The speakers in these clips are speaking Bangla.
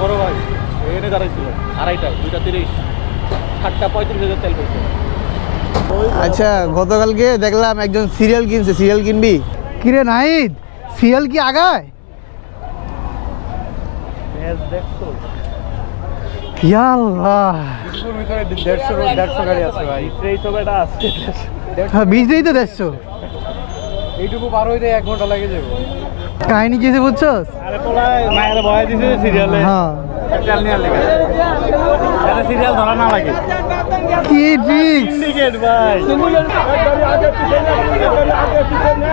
বড় ভাই এনে দাঁড়াইছিল আড়াইটায় 2:30 7:35 তেল পড়ছে। আচ্ছা গতকালকে দেখলাম একজন সিরিয়াল কিনছে, সিরিয়াল কিনবি? কিরে নাহিদ, সিরিয়াল কি আগায়? দেখছো ইয়া আল্লাহ, ভিতরে 150 গাড়ি আছে ভাই, এই তো বেটা আছে হ্যাঁ বিজনেই তো দেখছো, এইটুকু পার হইতে 1 ঘন্টা লাগে যাবে। কাহিনী কিছু বুঝছস? আরে পোলায় মায়ের ভয় দিছে সিরিয়ালে, হ্যাঁ তেল নিয়ে লাগে আরে সিরিয়াল ধরা না লাগে। কি ট্রিক্স! সিন্ডিকেট ভাই, সিন্ডিকেট গাড়ি আগে পিছে না, গাড়ি আগে পিছে না,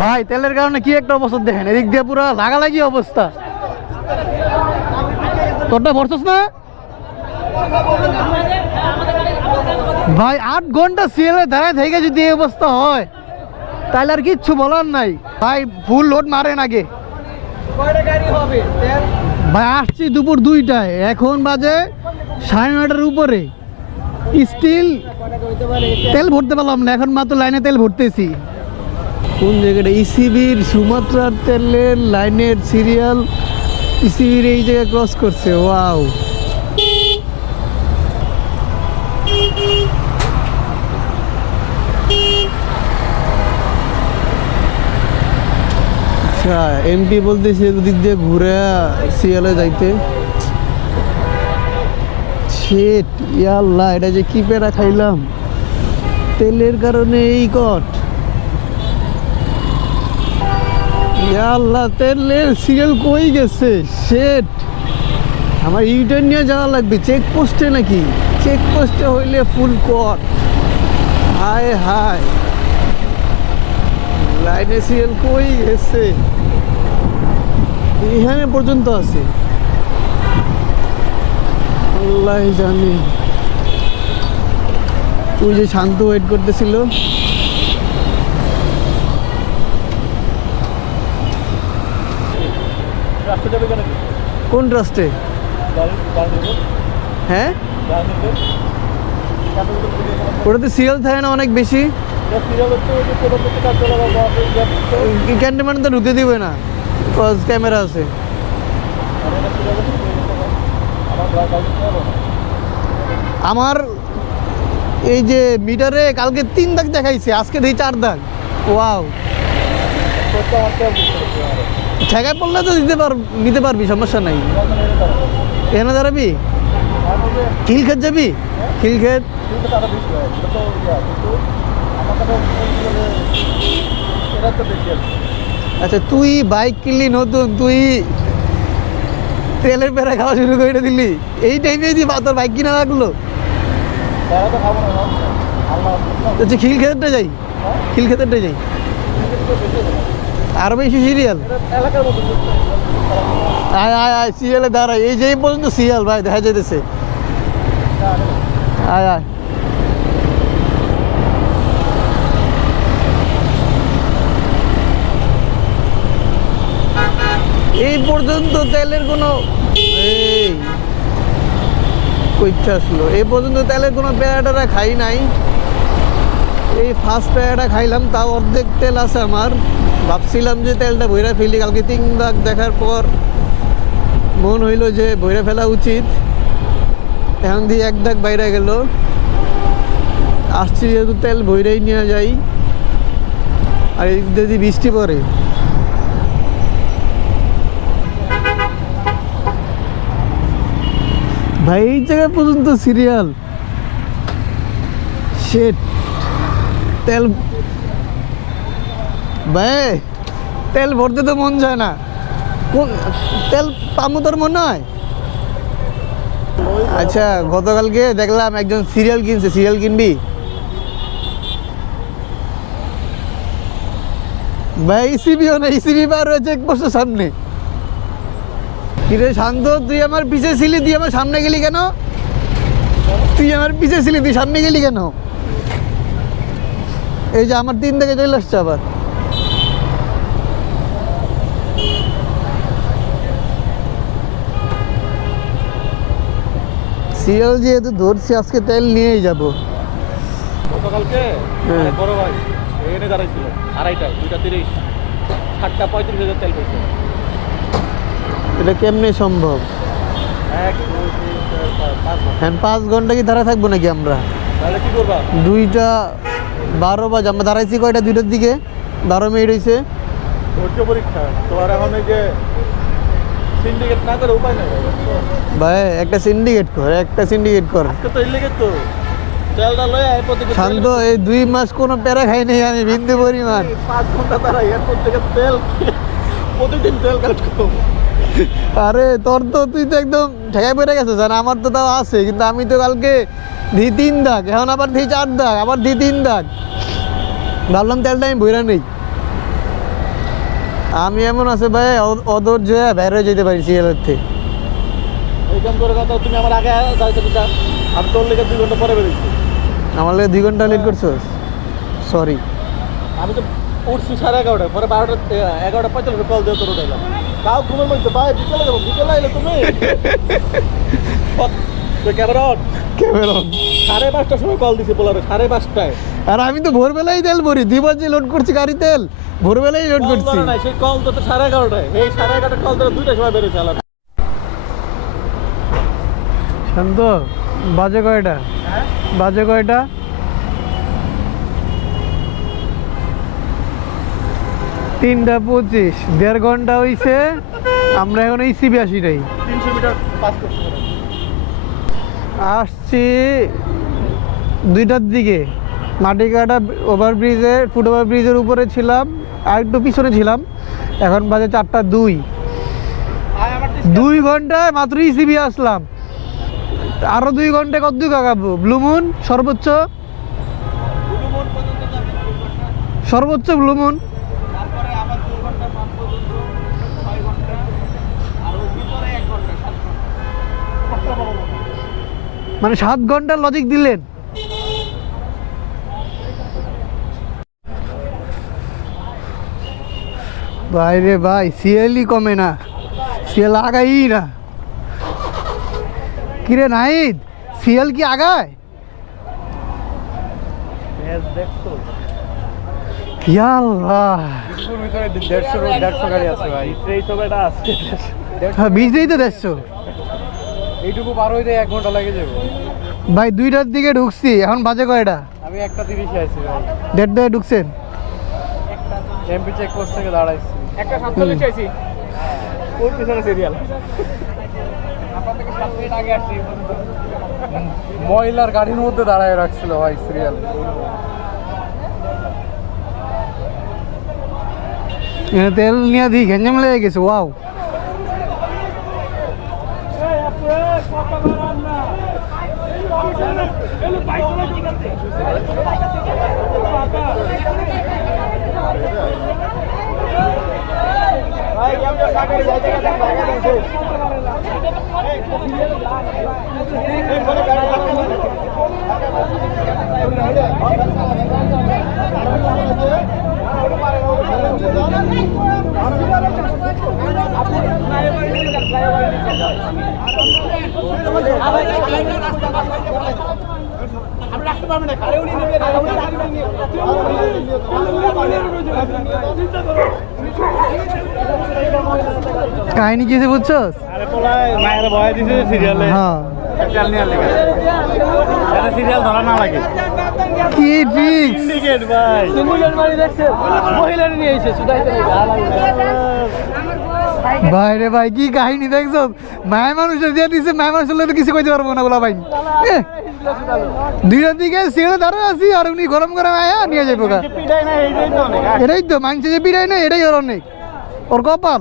ভাই তেলের কারণে কি একটা অবস্থা দেখেন, এদিক দিয়ে পুরো লাগালাগি অবস্থা। তোরটা ভরছস না ভাই? 8 ঘন্টা সিএলে দাঁড়ায় থেকে যদি এই অবস্থা হয় তাহলে আর কিচ্ছু বলার নাই ভাই। ফুল লোড মারেন আগে ভাই। আসছি দুপুর 2টায়, এখন বাজে 9:30টার উপরে, স্টিল তেল ভরতে পারলাম না। এখন মাত্র লাইনে তেল ভরতেছি। কোন জায়গাটা? ইসিবির সুমাত্রার তেলের লাইনের সিরিয়াল ইসিবির এই জায়গায় ক্রস করছে। ওয়াও, আচ্ছা এমপি বলতেছে ওদিক দিয়ে ঘুরে সিরিয়ালে যাইতে। শিট, ইয়া আল্লাহ, এটা যে কি পেরা খাইলাম তেলের কারণে। এই কট, ইয়া আল্লাহ, তেলের সিরিয়াল কই গেছে? শিট, আমার ইউটার্ন নিয়ে যাওয়া লাগবে চেক পোস্টে। নাকি চেক পোস্টে হইলে ফুল কট। হায় হায়, লাইনে সিরিয়াল কই গেছে? এখানে পর্যন্ত আছে, আল্লাহ জানে। তুই যে শান্ত ওয়েট করতেছিল, রাস্তা যাবে কেন? কোন রাস্টে? হ্যাঁ ওটাতে সিরিয়াল থাকে না অনেক বেশি, ক্যান্টনমেন্ট তো ঢুকে দিবে না, ক্যামেরা আছে। আমার এই যে মিটারে কালকে 3 দাগ দেখাইছে, আজকে দেখি 4 দাগ। ওয়াও, ঠেকায় পড়লে তো নিতে পারবি, সমস্যা নাই। এখানে দাঁড়াবি? খিলক্ষেত যাবি? খিলক্ষেত আচ্ছা, তুই বাইক কিনলি নতুন, তুই তেলের পেরা খাওয়া শুরু করে দিলি এই টাইমে? দিয়ে তোর বাইক কিনা লাগলো। আচ্ছা খিলক্ষেতটা যাই, খিলক্ষেতটা যাই। আরো বেশি সিরিয়াল? আয় আয় আয়, সিরিয়ালে দাঁড়ায়। এই যে এই পর্যন্ত সিরিয়াল ভাই দেখা যাইতেছে। আয় আয়, এই পর্যন্ত তেলের কোনো এই কইটা আসলো, এই পর্যন্ত তেলের কোনো পেয়ারাটা খাই নাই। এই ফার্স্ট পেয়ারাটা খাইলাম, তাও অর্ধেক তেল আছে আমার। ভাবছিলাম যে তেলটা ভইরা ফেলি, কালকে 3 দাগ দেখার পর মন হইল যে ভইরা ফেলা উচিত। এখন দিয়ে 1 দাগ বাইরে গেল। আসছি যেহেতু তেল ভইরাই নিয়ে যাই, আর এই যদি বৃষ্টি পড়ে। ভাই এই জায়গা পর্যন্ত সিরিয়াল। শিট, তেল ভাই, তেল ভরতে তো মন যায় না। কোন তেল পামু তোর মনে হয়? আচ্ছা গতকালকে দেখলাম একজন সিরিয়াল কিনছে, সিরিয়াল কিনবি? ভাই ইসিবিও না, ইসিবি পার হয়ে চেক পোস্টের সামনে। কিরে শান্ত, তুই আমার পিছে ছিলি, তুই আমার সামনে গেলি কেন? তুই আমার পিছে ছিলি, তুই সামনে গেলি কেন? এই যে আমার 3 থেকে চলে আসছে আবার। সিরিয়াল যেহেতু ধরছি, আজকে তেল নিয়েই যাবো। গতকালকে বড় ভাই এখানে দাঁড়াইছিল আড়াইটায় 2:30 7:35 তেল পড়ছে। এটা কেমনে সম্ভব? 1 2 3 4 5 হ্যাঁ 5 ঘন্টা কি দাঁড়া থাকবো নাকি আমরা? তাহলে কি করবা? 2:12 বাজে আমরা দাঁড়াইছি কয়টা? 2টার দিকে 12 মিনিট হয়েছে। ভর্তি পরীক্ষা তোমার এখন এই যে সিন্ডিকেট না করে উপায় নেই ভাই একটা সিন্ডিকেট কর, আজকে তো ইলিগেট তো তেলটা লয়ে আয় প্রত্যেক শান্ত। এই 2 মাস কোনো প্যারা খাই নাই আমি বিন্দু পরিমাণ। 5 ঘন্টা তারা এয়ারপোর্ট থেকে তেল প্রতিদিন তেল কালেক্ট করো। আরে তোর তো তুই তো একদম ঠেকাই পড়ে গেছিস। আর আমার তো তাও আছে, কিন্তু আমি তো কালকে দি 3 দাগ, এখন আবার দি 4 দাগ, আবার দি 3 দাগ। ভাবলাম তেলটা আমি বইরা নেই। আমি এমন আছে ভাই অধৈর্য হয়ে বের হয়ে যেতে পারি সিএলের থেকে। এইরকম করে কথা তুমি আমার আগে যাইতে দিতা, আমি তোর লেগে 2 ঘন্টা পরে বেরিয়েছি। আমার লাগে 2 ঘন্টা লেট করছস, সরি। আমি তো উঠছি 11:30 পরে 11:45 কল দিয়ে তোর উঠাইলাম। তাও ঘুমের মধ্যে ভাই বিকেলে যাবো, বিকেলে আইলে তুমি ক্যামেরন 5:30টার সময় কল দিছি বলারে 5:30টায়। আর আমি তো ভোরবেলায় তেল ভরি, 2 বাজে লোড করছি গাড়ি তেল, ভোরবেলায় লোড করছি। সেই কল তো 11:30টায়, এই 11:30টার কল ধরে 2টার সময় বেরিয়েছে আলাদা। শান্ত, বাজে কয়টা? বাজে কয়টা? 3:25, 1.5 ঘন্টা হইছে। আমরা এখন এই সিবি আসি নাই, 300 মিটার পাস করতে হবে। আসছি 2টার দিকে। মাটিকাটা ওভারব্রিজে, ফুট ওভারব্রিজের উপরে ছিলাম, আর একটু পিছনে ছিলাম। এখন বাজে 4:02। 2 ঘন্টায় মাত্র ইসিবি আসলাম। আরো 2 ঘন্টায় কত দূর কাকাবো? ব্লুমুন সর্বোচ্চ, সর্বোচ্চ ব্লুমুন। তারপরে আবার 2 ঘন্টা 5 পর্যন্ত 6 ঘন্টা আর ওই ভিতরে 1 ঘন্টা 7 ঘন্টা। মানে 7 ঘন্টার লজিক দিলেন। ভাই রে ভাই, সিএলই কমে না, সিএল আগাই না। কিরে নাহিদ, সিএল কি আগায়? ম্যাচ দেখছো? ইয়া আল্লাহ, কিছুর ভিতরে 150 গাড়ি আছে ভাই। এই তো বেটা আছে। হ্যাঁ 20 দিয়েই তো 150। এইটুকু পার হইতে 1 ঘন্টা লাগে যাবে ভাই 2টার দিকে ঢুকছি, এখন বাজে কয়টা? আমি 1:30 এ আইছি ভাই। 1:30 ঢুকছেন? এমপি চেক পোস্ট থেকে দাঁড়াইছি 1:47 আইছি। ওর পিছনে সিরিয়াল আপনার থেকে 7 মিনিট আগে আসছি। ময়লার গাড়ির মধ্যে দাঁড়ায় রাখছিল ভাই সিরিয়াল। এখানে তেল নিয়ে দিই ঘেঞ্জাম লেগে গেছে। ওয়াও, কাহিনী কি হয়েছে বুঝছো? আরে পোলাই মায়ের ভয় দিছে সিরিয়ালে। হ্যাঁ, তেল নিয়ে লাগে এটা সিরিয়াল ধরা না লাগে। কি ঠিক সিন্ডিকেট ভাই, সিন্ডিকেট মারি দেখছে মহিলারে নিয়ে এসে সুদাইতে ভাই রে ভাই, কি কাহিনী দেখছো? মায়ের মানুষের দিয়ে দিচ্ছে, মায়ের মানুষের কিছু কইতে পারবো না বলা ভাই। 2টার দিকে সিঁড়ে দাঁড়িয়ে আছি, আর উনি গরম গরম আয়া নিয়ে যাবো। পিটাই না এইটাই তো অনেক। এটাই তো মাংসে যে পিড়াই না, এটাই ওর অনেক, ওর কপাল।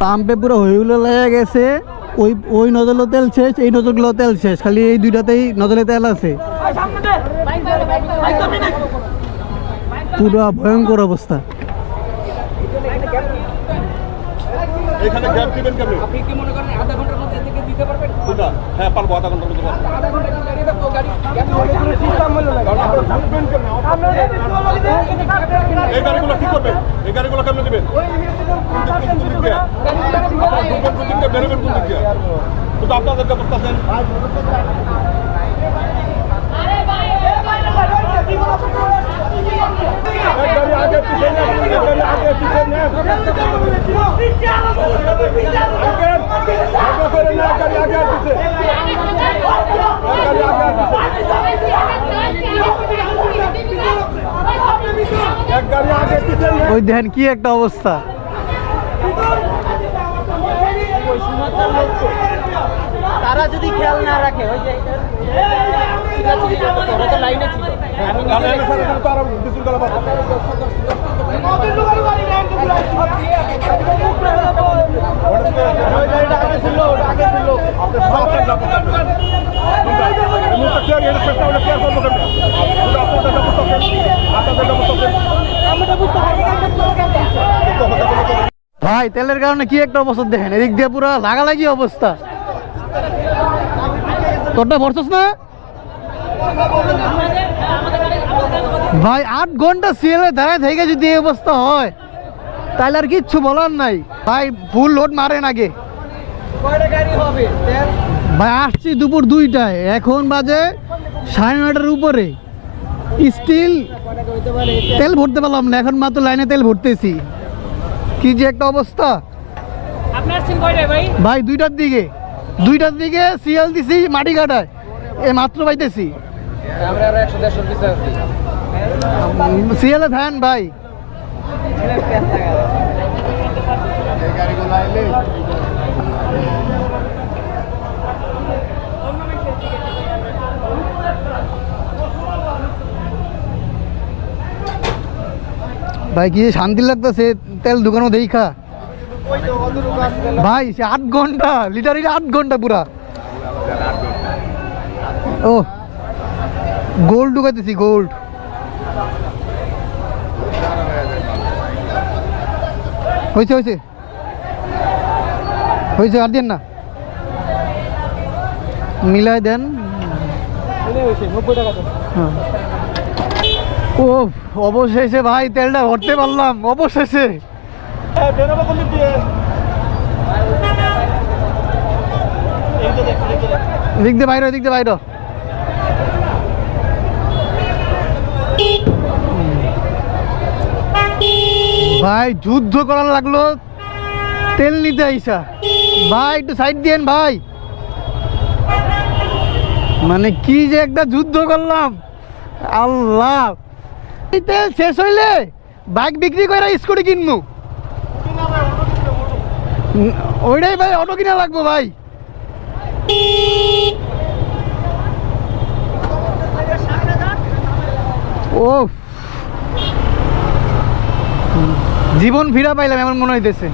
পাম্পে পুরো হইগুলো লেগে গেছে। ওই নজলেও তেল শেষ, এই নজলগুলো তেল শেষ, খালি এই 2টাতেই নজলে তেল আছে। পুরো ভয়ঙ্কর অবস্থা। এখানে গ্যাপ দিবেন কেমনে? আপনি কি মনে করেন আধা ঘন্টার মধ্যে থেকে দিতে পারবেন? কোনটা? হ্যাঁ পারবো, আধা ঘন্টার মধ্যে পারবো। আধা ঘন্টা কি গাড়ি দাও গাড়ি গ্যাপ কোনো সিস্টেম হলো না। আপনারা থাকবেন কেমনে? এই গাড়িগুলো কি করবেন? এই গাড়িগুলো কেমনে দিবেন? ওই কোন দিক দিয়ে? আপনারা ঢুকবেন কোন দিক দিয়ে, বেরোবেন কোন দিক দিয়ে? শুধু আপনাদের ব্যবস্থা আছেন। ওই দেখেন কি একটা অবস্থা। তারা যদি খেয়াল না রাখে ওই যে ওরা তো লাইনে ছিল ভাই তেলের কারণে কি একটা অবস্থা দেখেন, এদিক দিয়ে পুরো লাগালাগি অবস্থা। তোরটা ভরছস না ভাই? 8 ঘন্টা সিএলে দাঁড়ায় থেকে যদি এই অবস্থা হয় তাহলে আর কিচ্ছু বলার নাই ভাই। ফুল লোড মারেন আগে ভাই। আসছি দুপুর 2টায়, এখন বাজে 9:30টার উপরে, স্টিল তেল ভরতে পারলাম না। এখন মাত্র লাইনে তেল ভরতেছি। কি যে একটা অবস্থা ভাই। 2টার দিকে সিএল দিছি মাটি কাটায়, এ মাত্র পাইতেছি। সিএলে থাকেন ভাই। ভাই কি শান্তি লাগতেছে তেল দোকানও দেখা ভাই। সে 8 ঘন্টা লিটার, 8 ঘন্টা পুরা। ও গোল্ড ঢুকাইতেছি, গোল্ড। হয়েছে হয়েছে হয়েছে, আর দেন না, মিলাই দেন। হ্যাঁ। ও অবশেষে ভাই তেলটা ভরতে পারলাম, অবশেষে। দিক দিয়ে বাইরে, দিক দিয়ে বাইরে। ভাই যুদ্ধ করার লাগলো তেল নিতে আইসা। ভাই একটু সাইড দিয়েন ভাই। মানে কি যে একটা যুদ্ধ করলাম আল্লাহ। এই তেল শেষ হইলে বাইক বিক্রি করে স্কুটি কিনবো। ওইটাই ভাই, অটো কিনা লাগবো ভাই। ও জীবন ফিরা পাইলাম এমন মনে হইতেছে।